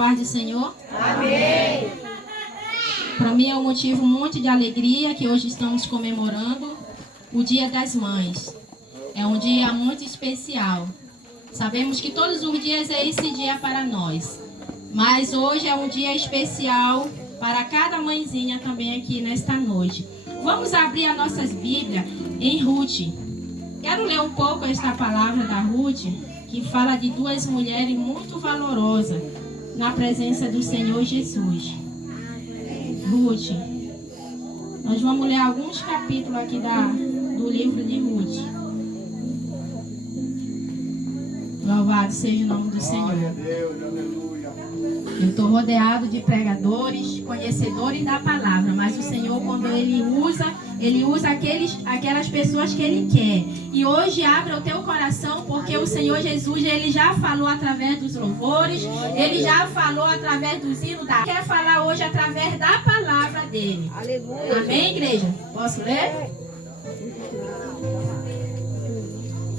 paz do Senhor. Amém. Para mim é um motivo muito de alegria que hoje estamos comemorando o Dia das Mães. É um dia muito especial. Sabemos que todos os dias é esse dia para nós. Mas hoje é um dia especial para cada mãezinha também aqui nesta noite. Vamos abrir as nossas Bíblias em Ruth. Quero ler um pouco esta palavra da Ruth, que fala de duas mulheres muito valorosas na presença do Senhor Jesus. Ruth. Nós vamos ler alguns capítulos aqui do livro de Ruth. Louvado seja o nome do Senhor. Eu estou rodeado de pregadores, conhecedores da palavra, mas o Senhor, quando Ele usa aquelas pessoas que Ele quer. E hoje abre o teu coração, porque o Senhor Jesus, Ele já falou através dos louvores, Ele já falou através dos hinos, quer falar hoje através da palavra dEle. Aleluia. Amém, igreja? Posso ler?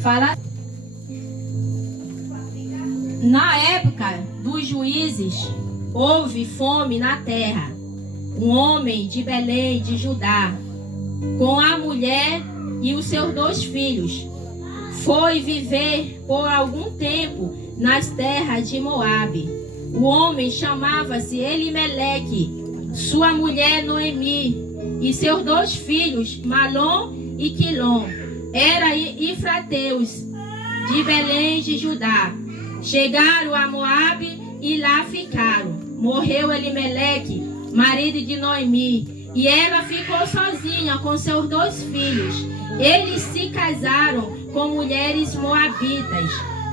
Fala. Na época dos juízes, houve fome na terra. Um homem de Belém, de Judá, com a mulher e os seus 2 filhos, foi viver por algum tempo nas terras de Moabe. O homem chamava-se Elimeleque, sua mulher Noemi, e seus 2 filhos, Malom e Quilom, eram ifrateus de Belém de Judá. Chegaram a Moabe e lá ficaram. Morreu Elimeleque, marido de Noemi, e ela ficou sozinha com seus 2 filhos. Eles se casaram com mulheres moabitas.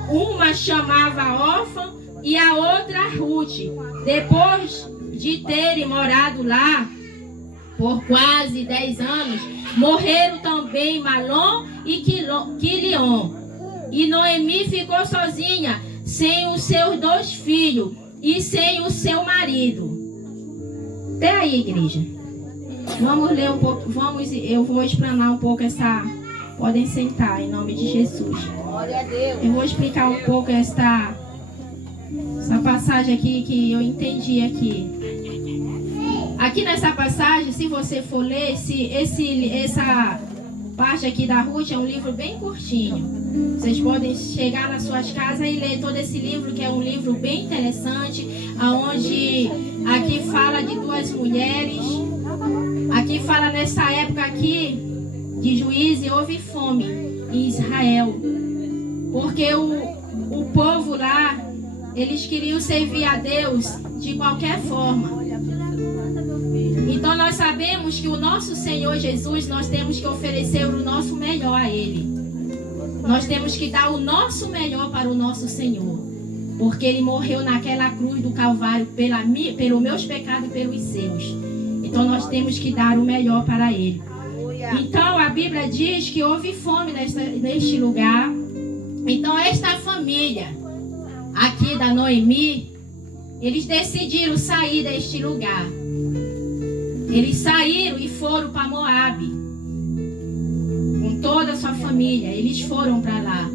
Uma chamava Orfa e a outra Ruth. Depois de terem morado lá por quase 10 anos, morreram também Malom e Quilion. E Noemi ficou sozinha, sem os seus 2 filhos e sem o seu marido. Até aí, igreja. Vamos ler um pouco, eu vou explanar um pouco essa... Podem sentar, em nome de Jesus. Glória a Deus. Eu vou explicar um pouco essa passagem aqui que eu entendi aqui. Aqui nessa passagem, se você for ler, essa parte aqui da Ruth é um livro bem curtinho. Vocês podem chegar nas suas casas e ler todo esse livro, que é um livro bem interessante, onde aqui fala de 2 mulheres. Aqui fala nessa época aqui de juízes, houve fome em Israel. Porque o povo lá, eles queriam servir a Deus de qualquer forma. Então nós sabemos que o nosso Senhor Jesus, nós temos que oferecer o nosso melhor a Ele. Nós temos que dar o nosso melhor para o nosso Senhor. Porque Ele morreu naquela cruz do Calvário pelos meus pecados e pelos seus. Então nós temos que dar o melhor para Ele. Então a Bíblia diz que houve fome neste lugar. Então esta família aqui da Noemi, eles decidiram sair deste lugar. Eles saíram e foram para Moabe. Com toda a sua família, eles foram para lá.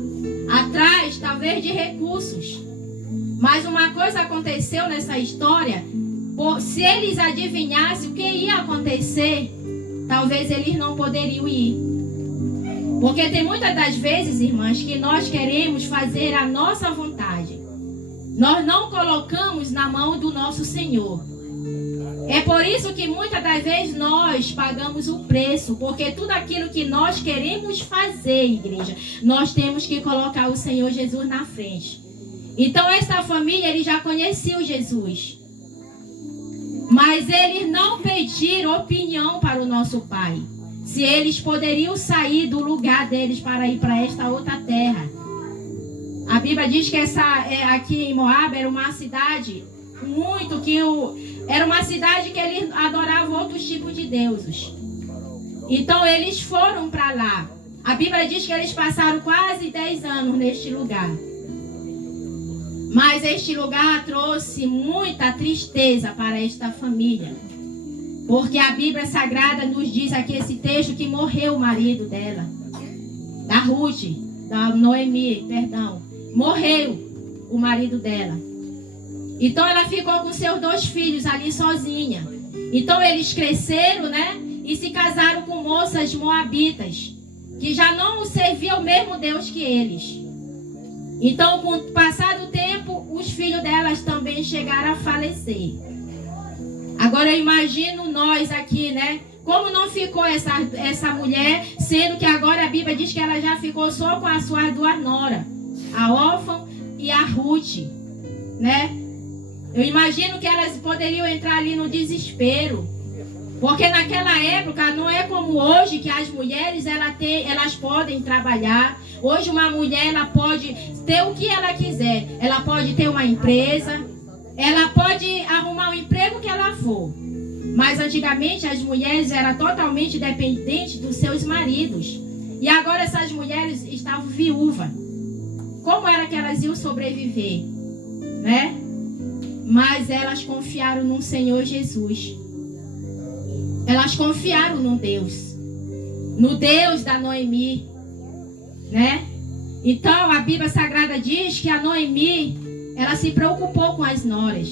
Atrás, talvez, de recursos. Mas uma coisa aconteceu nessa história. Se eles adivinhassem o que ia acontecer, talvez eles não poderiam ir. Porque tem muitas das vezes, irmãs, que nós queremos fazer a nossa vontade. Nós não colocamos na mão do nosso Senhor. É por isso que muitas das vezes nós pagamos o preço, porque tudo aquilo que nós queremos fazer, igreja, nós temos que colocar o Senhor Jesus na frente. Então essa família, eles já conheciam Jesus, mas eles não pediram opinião para o nosso Pai, se eles poderiam sair do lugar deles para ir para esta outra terra. A Bíblia diz que aqui em Moab era uma cidade era uma cidade que eles adoravam outros tipos de deuses. Então eles foram para lá. A Bíblia diz que eles passaram quase 10 anos neste lugar. Mas este lugar trouxe muita tristeza para esta família. Porque a Bíblia Sagrada nos diz aqui esse texto que morreu o marido dela. Da Ruth, da Noemi, perdão. Morreu o marido dela. Então ela ficou com seus 2 filhos ali sozinha. Então eles cresceram, né? E se casaram com moças moabitas, que já não serviam o mesmo Deus que eles. Então, com o passar do tempo, os filhos delas também chegaram a falecer. Agora eu imagino nós aqui, né? Como não ficou essa mulher, sendo que agora a Bíblia diz que ela já ficou só com as suas 2 noras, a Órfã e a Ruth, né? Eu imagino que elas poderiam entrar ali no desespero. Porque naquela época não é como hoje, que as mulheres elas podem trabalhar. Hoje uma mulher ela pode ter o que ela quiser. Ela pode ter uma empresa, ela pode arrumar o emprego que ela for. Mas antigamente as mulheres eram totalmente dependentes dos seus maridos. E agora essas mulheres estavam viúvas. Como era que elas iam sobreviver? Né? Mas elas confiaram no Senhor Jesus. Elas confiaram no Deus da Noemi, né? Então a Bíblia Sagrada diz que a Noemi, ela se preocupou com as noras,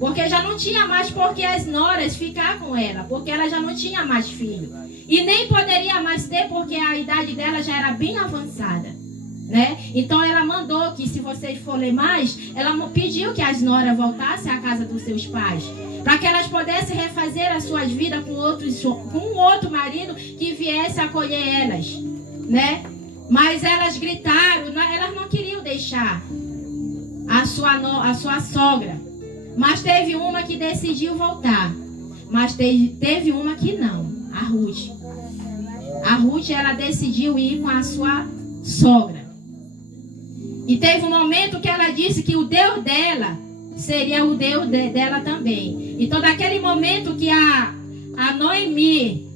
porque já não tinha mais por que as noras ficar com ela, porque ela já não tinha mais filho, e nem poderia mais ter, porque a idade dela já era bem avançada, né? Então ela mandou que, se vocês for ler mais, ela pediu que as noras voltassem à casa dos seus pais, para que elas pudessem refazer as suas vidas com um outro marido que viesse acolher elas, né? Mas elas gritaram, elas não queriam deixar a sua sogra. Mas teve uma que decidiu voltar. Mas teve uma que não, a Ruth. A Ruth, ela decidiu ir com a sua sogra. E teve um momento que ela disse que o Deus dela seria o Deus dela também. Então, naquele momento que a Noemi,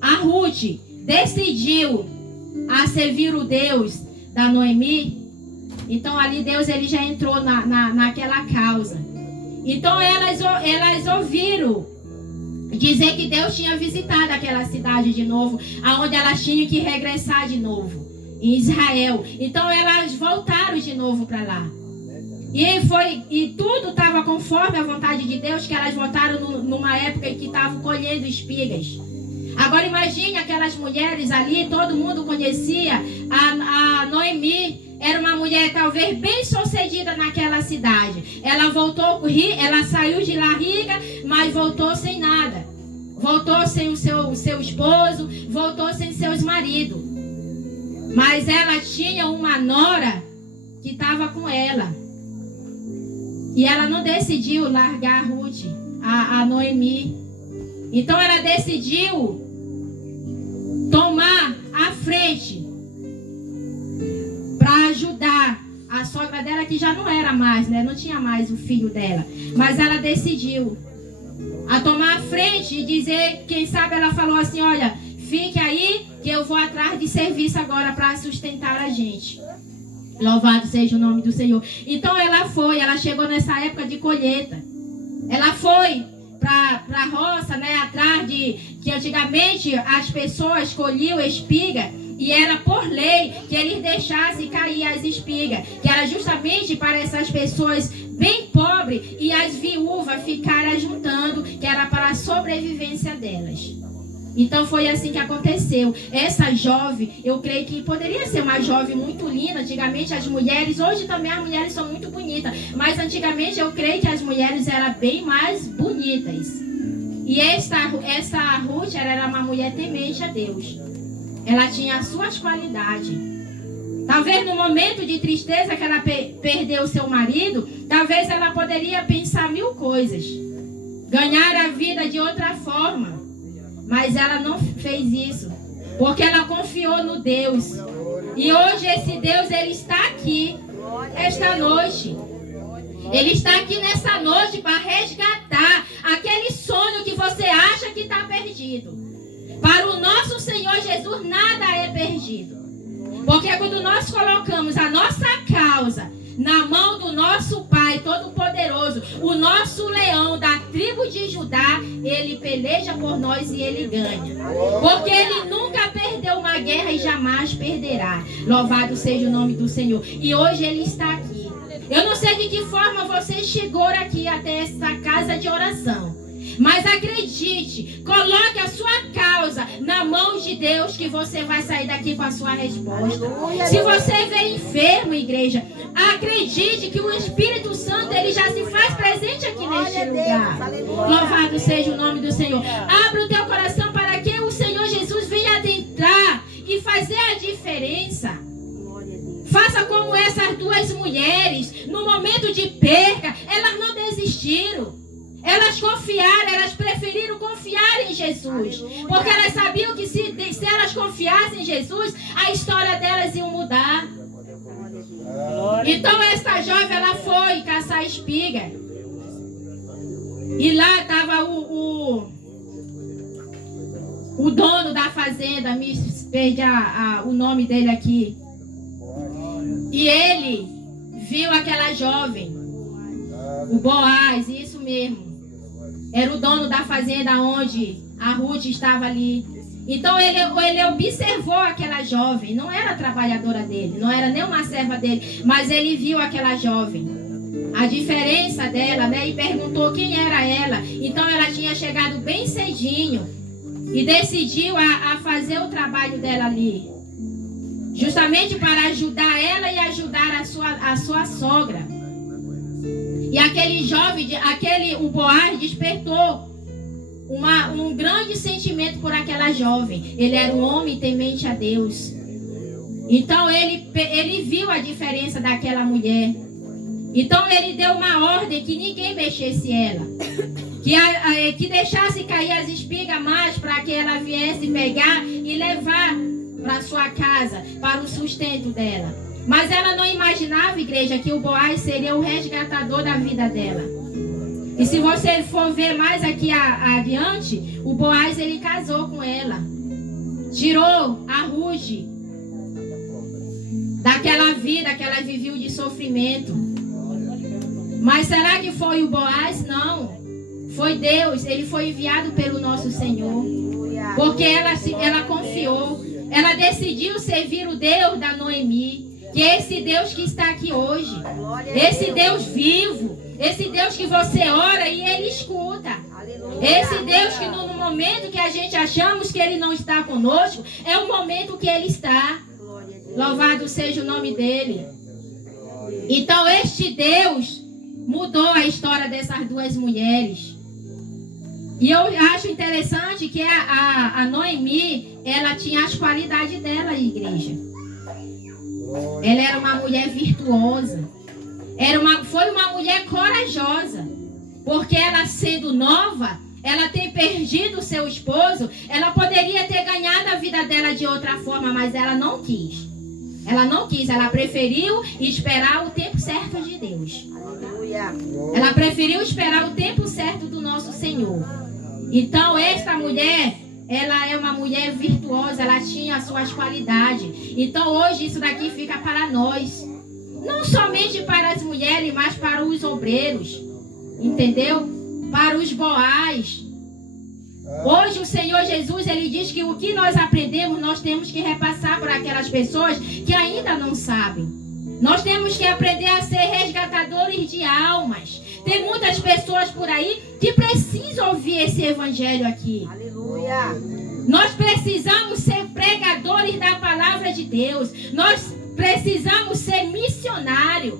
a Ruth, decidiu a servir o Deus da Noemi, então ali Deus ele já entrou naquela causa. Então elas ouviram dizer que Deus tinha visitado aquela cidade de novo, aonde elas tinham que regressar de novo, em Israel. Então elas voltaram de novo para lá. E tudo estava conforme a vontade de Deus, que elas voltaram numa época em que estavam colhendo espigas. Agora imagine aquelas mulheres ali, todo mundo conhecia. A Noemi era uma mulher talvez bem sucedida naquela cidade. Ela ela saiu de lá rica, mas voltou sem nada. Voltou sem o seu esposo, voltou sem seus maridos. Mas ela tinha uma nora que estava com ela. E ela não decidiu largar a Ruth, a Noemi. Então ela decidiu tomar a frente para ajudar a sogra dela, que já não era mais, né? Não tinha mais o filho dela. Mas ela decidiu a tomar a frente e dizer, quem sabe ela falou assim, olha, fique aí que eu vou atrás de serviço agora para sustentar a gente. Louvado seja o nome do Senhor. Então ela chegou nessa época de colheita. Ela foi para a roça, né, atrás que antigamente as pessoas colhiam espiga e era por lei que eles deixassem cair as espigas, que era justamente para essas pessoas bem pobres e as viúvas ficarem juntando, que era para a sobrevivência delas. Então foi assim que aconteceu. Essa jovem, eu creio que poderia ser uma jovem muito linda. Antigamente as mulheres, hoje também as mulheres são muito bonitas, mas antigamente eu creio que as mulheres eram bem mais bonitas. E essa Ruth, ela era uma mulher temente a Deus. Ela tinha as suas qualidades. Talvez no momento de tristeza que ela perdeu o seu marido, talvez ela poderia pensar 1000 coisas, ganhar a vida de outra forma. Mas ela não fez isso, porque ela confiou no Deus. E hoje esse Deus, ele está aqui, esta noite. Ele está aqui nessa noite para resgatar aquele sonho que você acha que está perdido. Para o nosso Senhor Jesus, nada é perdido. Porque quando nós colocamos a nossa causa na mão do nosso Pai Todo-Poderoso, o nosso leão da tribo de Judá, ele peleja por nós e ele ganha. Porque ele nunca perdeu uma guerra e jamais perderá. Louvado seja o nome do Senhor. E hoje ele está aqui. Eu não sei de que forma você chegou aqui até essa casa de oração. Mas acredite, coloque a sua causa na mão de Deus, que você vai sair daqui com a sua resposta. Aleluia. Se você veio enfermo, igreja, acredite que o Espírito Santo ele já se faz presente aqui neste lugar. Louvado seja o nome do Senhor. Abra o teu coração para que o Senhor Jesus venha adentrar e fazer a diferença. Faça como essas duas mulheres, no momento de perca, elas não desistiram. Elas confiaram, elas preferiram confiar em Jesus. Aleluia. Porque elas sabiam que se elas confiassem em Jesus, a história delas ia mudar. Então esta jovem, ela foi caçar espiga. E lá estava o dono da fazenda, me perdi o nome dele aqui. E ele viu aquela jovem, o Boaz, isso mesmo. Era o dono da fazenda onde a Ruth estava ali. Então ele observou aquela jovem. Não era trabalhadora dele, não era nem uma serva dele, mas ele viu aquela jovem, a diferença dela, né? E perguntou quem era ela. Então ela tinha chegado bem cedinho e decidiu a fazer o trabalho dela ali, justamente para ajudar ela e ajudar a sua sogra. E aquele jovem, o Boaz, despertou um grande sentimento por aquela jovem. Ele era um homem temente a Deus. Então ele viu a diferença daquela mulher. Então ele deu uma ordem que ninguém mexesse ela. Que deixasse cair as espigas mais para que ela viesse pegar e levar para sua casa, para o sustento dela. Mas ela não imaginava, igreja, que o Boaz seria o resgatador da vida dela. E se você for ver mais aqui adiante, o Boaz, ele casou com ela. Tirou a Ruth daquela vida que ela viveu de sofrimento. Mas será que foi o Boaz? Não. Foi Deus. Ele foi enviado pelo nosso Senhor. Porque ela confiou. Ela decidiu servir o Deus da Noemi. Que é esse Deus que está aqui hoje. Esse Deus vivo. Esse Deus que você ora e Ele escuta. Esse Deus que no momento que a gente achamos que Ele não está conosco, é o momento que Ele está. Louvado seja o nome dEle. Então este Deus mudou a história dessas duas mulheres. E eu acho interessante que a Noemi, ela tinha as qualidades dela, igreja. Ela era uma mulher virtuosa. Foi uma mulher corajosa. Porque ela, sendo nova, ela tem perdido o seu esposo. Ela poderia ter ganhado a vida dela de outra forma, mas ela não quis. Ela não quis, ela preferiu esperar o tempo certo de Deus. Ela preferiu esperar o tempo certo do nosso Senhor. Então, esta mulher, ela é uma mulher virtuosa, ela tinha as suas qualidades. Então, hoje, isso daqui fica para nós. Não somente para as mulheres, mas para os obreiros. Entendeu? Para os Boaz. Hoje, o Senhor Jesus, Ele diz que o que nós aprendemos, nós temos que repassar para aquelas pessoas que ainda não sabem. Nós temos que aprender a ser resgatadores de almas. Tem muitas pessoas por aí que precisam ouvir esse evangelho aqui. Aleluia. Nós precisamos ser pregadores da palavra de Deus. Nós precisamos ser missionários.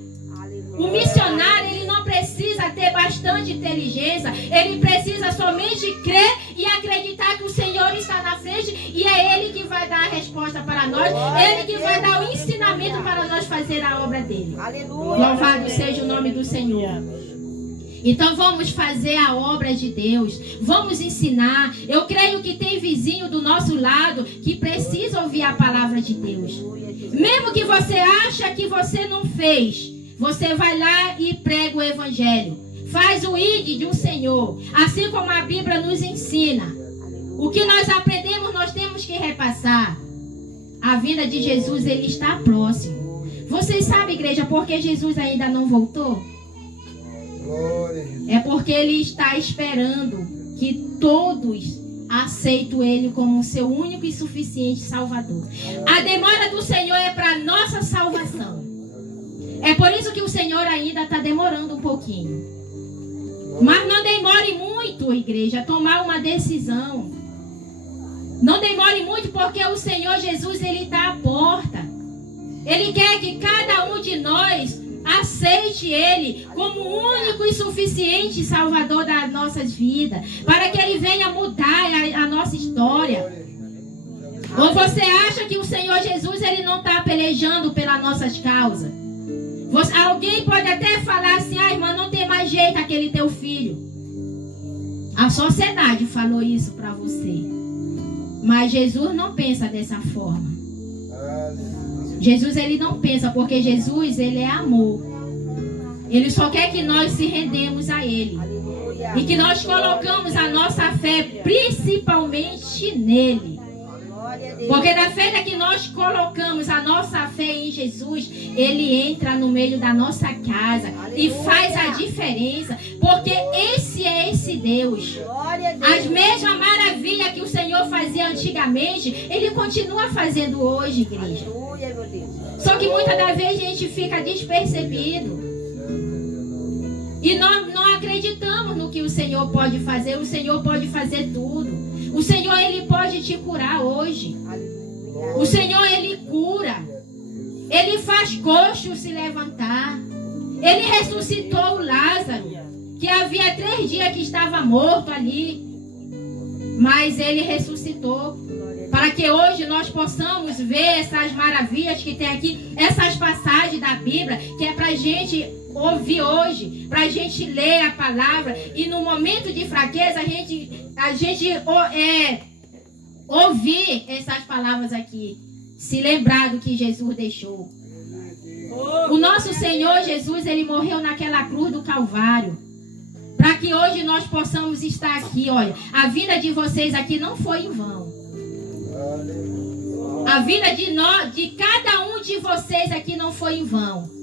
O missionário, ele não precisa ter bastante inteligência. Ele precisa somente crer e acreditar que o Senhor está na frente e é Ele que vai dar a resposta para nós. Ele que vai dar o ensinamento para nós fazer a obra dele. Aleluia. Louvado seja o nome do Senhor. Então vamos fazer a obra de Deus. Vamos ensinar. Eu creio que tem vizinho do nosso lado que precisa ouvir a palavra de Deus. Mesmo que você acha que você não fez, você vai lá e prega o evangelho. Faz o ID do Senhor. Assim como a Bíblia nos ensina. O que nós aprendemos, nós temos que repassar. A vinda de Jesus, ele está próximo. Vocês sabem, igreja, por que Jesus ainda não voltou? É porque ele está esperando que todos aceitem ele como seu único e suficiente Salvador. A demora do Senhor é para nossa salvação. É por isso que o Senhor ainda está demorando um pouquinho. Mas não demore muito, igreja, a tomar uma decisão. Não demore muito, porque o Senhor Jesus, Ele está à porta. Ele quer que cada um de nós aceite Ele como o único e suficiente Salvador das nossas vidas, para que Ele venha mudar a nossa história. Ou você acha que o Senhor Jesus, Ele não está pelejando pelas nossas causas? Alguém pode até falar assim: ah, irmã, não tem mais jeito aquele teu filho. A sociedade falou isso para você. Mas Jesus não pensa dessa forma. Jesus, Ele não pensa, porque Jesus, Ele é amor. Ele só quer que nós se rendemos a Ele. E que nós colocamos a nossa fé principalmente nele. Porque da fé que nós colocamos a nossa fé em Jesus, Ele entra no meio da nossa casa e faz a diferença. Porque esse é esse Deus. As mesmas maravilhas que o Senhor fazia antigamente, Ele continua fazendo hoje, igreja. Só que muitas das vezes a gente fica despercebido. E nós não acreditamos no que o Senhor pode fazer. O Senhor pode fazer tudo. O Senhor, Ele pode te curar hoje. O Senhor, Ele cura. Ele faz coxo se levantar. Ele ressuscitou o Lázaro, que havia 3 dias que estava morto ali. Mas Ele ressuscitou. Para que hoje nós possamos ver essas maravilhas que tem aqui. Essas passagens da Bíblia, que é para a gente ouvir hoje, para a gente ler a palavra, e no momento de fraqueza a gente ouvir essas palavras aqui, se lembrar do que Jesus deixou. O nosso Senhor Jesus, Ele morreu naquela cruz do Calvário, para que hoje nós possamos estar aqui. Olha, a vida de vocês aqui não foi em vão. A vida de cada um de vocês aqui não foi em vão.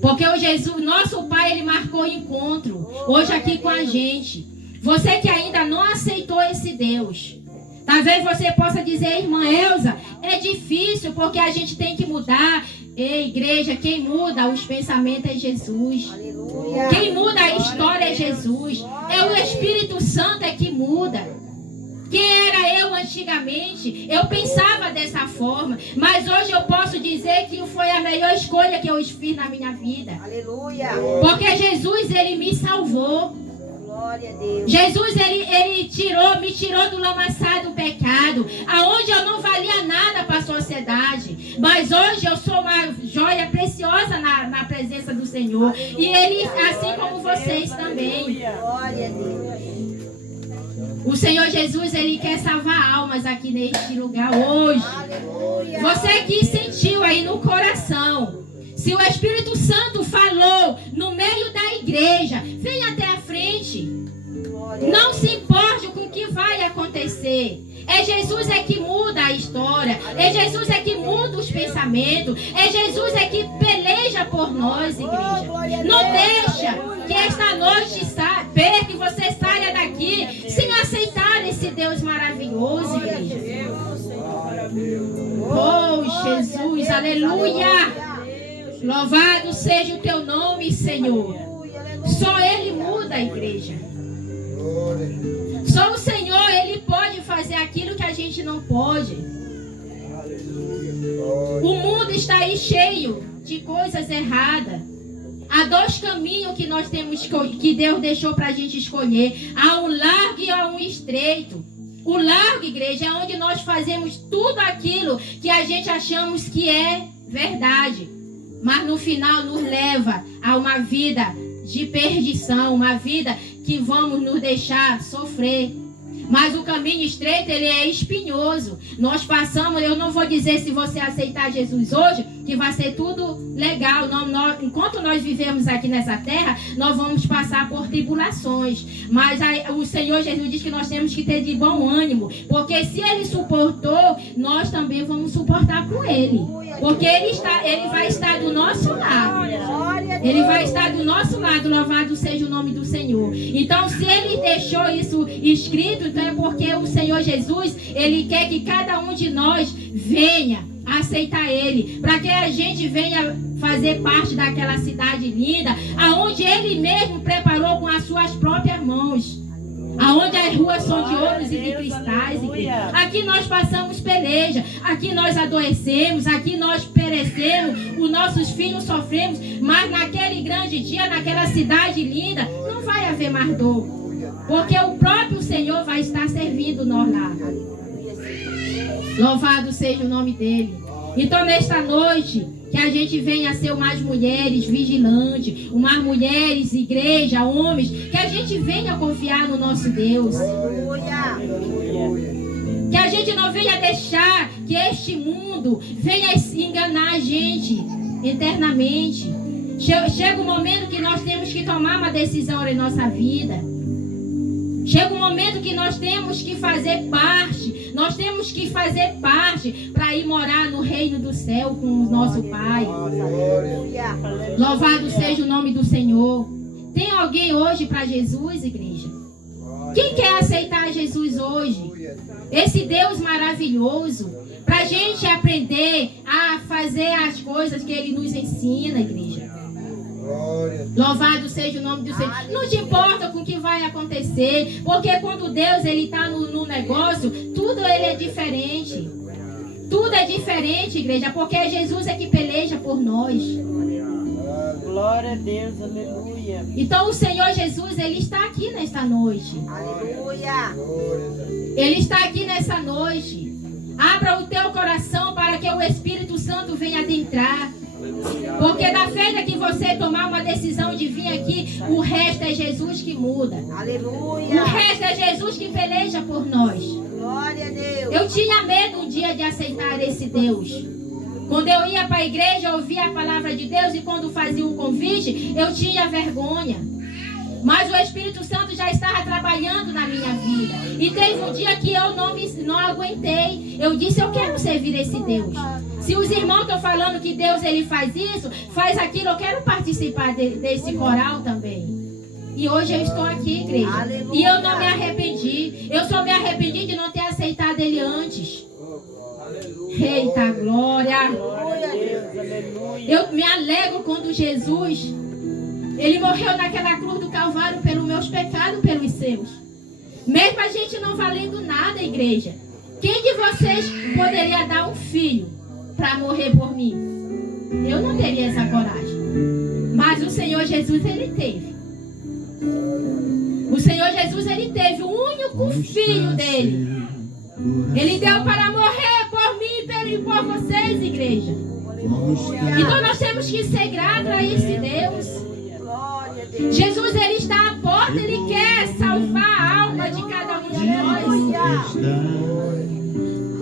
Porque o Jesus, nosso Pai, Ele marcou encontro hoje aqui com a gente. Você que ainda não aceitou esse Deus, talvez você possa dizer: irmã Elza, é difícil porque a gente tem que mudar. Ei, igreja, quem muda os pensamentos é Jesus. Aleluia. Quem muda a história é Jesus. É o Espírito Santo é que muda. Quem era eu antigamente? Eu pensava dessa forma. Mas hoje eu posso dizer que foi a melhor escolha que eu fiz na minha vida. Aleluia. Porque Jesus, Ele me salvou. Glória a Deus. Jesus, Ele me tirou do lamaçal do pecado. Aonde eu não valia nada para a sociedade. Mas hoje eu sou uma joia preciosa na presença do Senhor. Aleluia. E Ele, assim como vocês também. Glória a Deus. O Senhor Jesus, Ele quer salvar almas aqui neste lugar hoje. Aleluia. Você que sentiu aí no coração, se o Espírito Santo falou no meio da igreja, venha até a frente. Não se importe com o que vai acontecer. É Jesus é que muda a história. É Jesus é que muda os pensamentos. É Jesus é que peleja por nós, igreja. Não deixa que esta noite que você saia daqui sem aceitar esse Deus maravilhoso, igreja. Oh, Jesus, aleluia. Louvado seja o teu nome, Senhor. Só Ele muda a igreja. Só o Senhor, Ele pode fazer aquilo que a gente não pode. O mundo está aí cheio de coisas erradas. Há 2 caminhos que nós temos, que Deus deixou para a gente escolher. Há um largo e há um estreito. O largo, igreja, é onde nós fazemos tudo aquilo que a gente achamos que é verdade. Mas no final nos leva a uma vida de perdição, uma vida que vamos nos deixar sofrer. Mas o caminho estreito, ele é espinhoso. Nós passamos, eu não vou dizer se você aceitar Jesus hoje, que vai ser tudo legal. Enquanto nós vivemos aqui nessa terra, nós vamos passar por tribulações. Mas o Senhor Jesus diz que nós temos que ter de bom ânimo. Porque se Ele suportou, nós também vamos suportar com Ele. Porque Ele vai estar do nosso lado. Ele vai estar do nosso lado, louvado seja o nome do Senhor. Então, se Ele deixou isso escrito, então é porque o Senhor Jesus, Ele quer que cada um de nós venha aceitar Ele, para que a gente venha fazer parte daquela cidade linda, aonde Ele mesmo preparou com as suas próprias mãos. Aonde as ruas são de ouros e de cristais, igreja. Aqui nós passamos peleja, aqui nós adoecemos, aqui nós perecemos, os nossos filhos sofremos, mas naquele grande dia, naquela cidade linda, não vai haver mais dor, porque o próprio Senhor vai estar servindo nós lá. Louvado seja o nome dele. Então nesta noite, que a gente venha ser umas mulheres vigilantes, umas mulheres, igreja, homens, que a gente venha confiar no nosso Deus. Que a gente não venha deixar que este mundo venha enganar a gente eternamente. Chega um momento que nós temos que tomar uma decisão em nossa vida. Chega um momento que nós temos que fazer parte. Nós temos que fazer parte para ir morar no reino do céu com o nosso Pai. Louvado seja o nome do Senhor. Tem alguém hoje para Jesus, igreja? Quem quer aceitar Jesus hoje? Esse Deus maravilhoso. Para a gente aprender a fazer as coisas que Ele nos ensina, igreja. Louvado seja o nome do Senhor. Não te importa com o que vai acontecer, porque quando Deus ele está no negócio, tudo ele é diferente. Tudo é diferente, igreja, porque Jesus é que peleja por nós. Glória a Deus, aleluia. Então o Senhor Jesus, ele está aqui nesta noite. Aleluia. Ele está aqui nessa noite. Abra o teu coração para que o Espírito Santo venha adentrar. Porque da feita que você tomar uma decisão de vir aqui, o resto é Jesus que muda. Aleluia. O resto é Jesus que peleja por nós. Glória a Deus. Eu tinha medo um dia de aceitar esse Deus. Quando eu ia para a igreja, eu ouvia a palavra de Deus, e quando fazia um convite, eu tinha vergonha. Mas o Espírito Santo já estava trabalhando na minha vida. E teve um dia que eu não aguentei. Eu disse, eu quero servir esse Deus. Se os irmãos estão falando que Deus ele faz isso, faz aquilo, eu quero participar desse coral também. E hoje eu estou aqui, igreja. Aleluia. E eu não me arrependi. Eu só me arrependi de não ter aceitado ele antes. Eita glória. Eu me alegro quando Jesus, ele morreu naquela cruz do Calvário pelos meus pecados, pelos seus. Mesmo a gente não valendo nada, igreja. Quem de vocês poderia dar um filho para morrer por mim? Eu não teria essa coragem. Mas o Senhor Jesus, ele teve. O Senhor Jesus, ele teve o único filho dele. Ele deu para morrer por mim e por vocês, igreja. Então nós temos que ser gratos a esse Deus. Jesus, ele está à porta, ele quer salvar a alma de cada um de nós.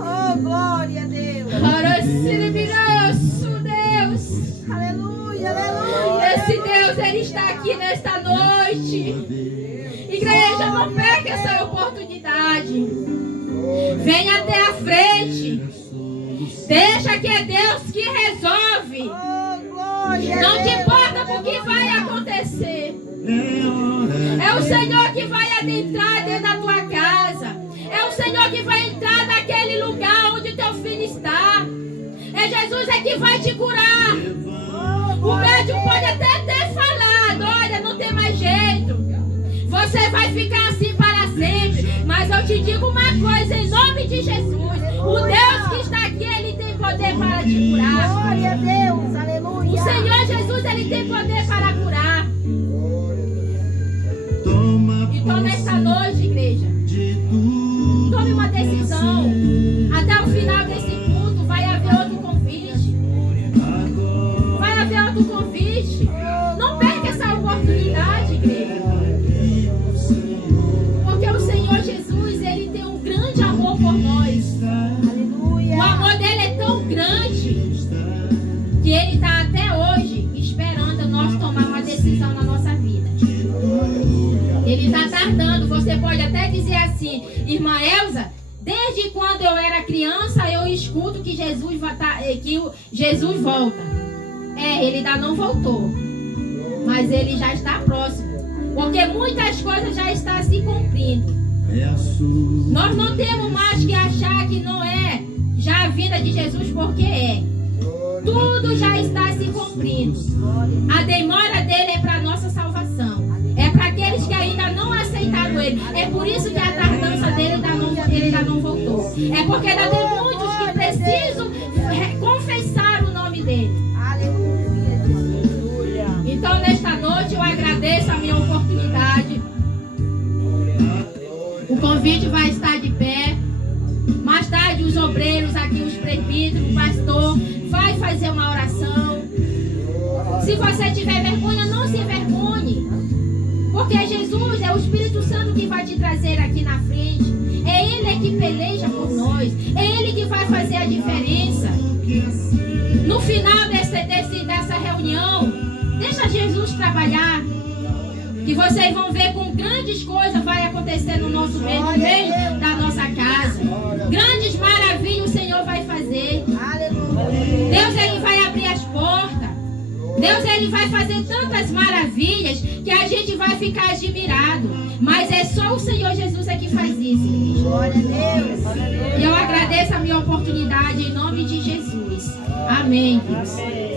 Oh, glória a Deus. Deus. Aleluia, aleluia. Esse Deus, ele está aqui nesta noite. Igreja, não perca essa oportunidade. Venha até a frente. Deixa que é Deus que resolve. Não te importa com o que vai acontecer. É o Senhor que vai adentrar dentro da tua casa. É o Senhor que vai entrar naquele lugar onde teu filho está. É Jesus que vai te curar. O médico pode até ter falado, olha, não tem mais jeito. Você vai ficar assim para sempre. Mas eu te digo uma coisa, em nome de Jesus. O Deus que está aqui, ele tem poder para te curar. Glória a Deus, aleluia. O Senhor Jesus, ele tem poder para curar. Então nesta noite, igreja, tome uma decisão. Até o final desse culto vai haver outro convite. Vai haver outro convite. Não perca essa oportunidade, igreja. Porque o Senhor Jesus, ele tem um grande amor por nós. Aleluia. O amor dele é tão grande que ele está até hoje esperando nós tomar uma decisão na nossa vida. Ele está tardando. Você pode até dizer assim, irmã Elza, desde quando eu era criança eu escuto que Jesus volta. Ele ainda não voltou, mas ele já está próximo, porque muitas coisas já estão se cumprindo. Nós não temos mais que achar que não é já a vinda de Jesus, porque é. Tudo já está se cumprindo. A demora dele é para a nossa salvação. É para aqueles que ainda não aceitaram ele. É por isso que a tardança dele ele ainda não voltou. É porque ainda tem muitos que precisam confessar o nome dele. Então, nesta noite, eu agradeço a minha oportunidade. O convite vai estar de pé. Mais tarde, os obreiros aqui, os presbíteros, o pastor, vai fazer uma oração. Se você tiver vergonha, não se envergonhe. Porque Jesus é o Espírito Santo que vai te trazer aqui na frente. É Ele que peleja por nós. É Ele que vai fazer a diferença. No final dessa reunião, deixa Jesus trabalhar. E vocês vão ver com grandes coisas vai acontecer no nosso meio, no meio da nossa casa. Grandes maravilhas o Senhor vai fazer. Deus, Ele vai abrir as portas. Deus, Ele vai fazer tantas maravilhas que a gente vai ficar admirado. Mas é só o Senhor Jesus é que faz isso. Glória a Deus. E eu agradeço a minha oportunidade em nome de Jesus. Amém, Deus.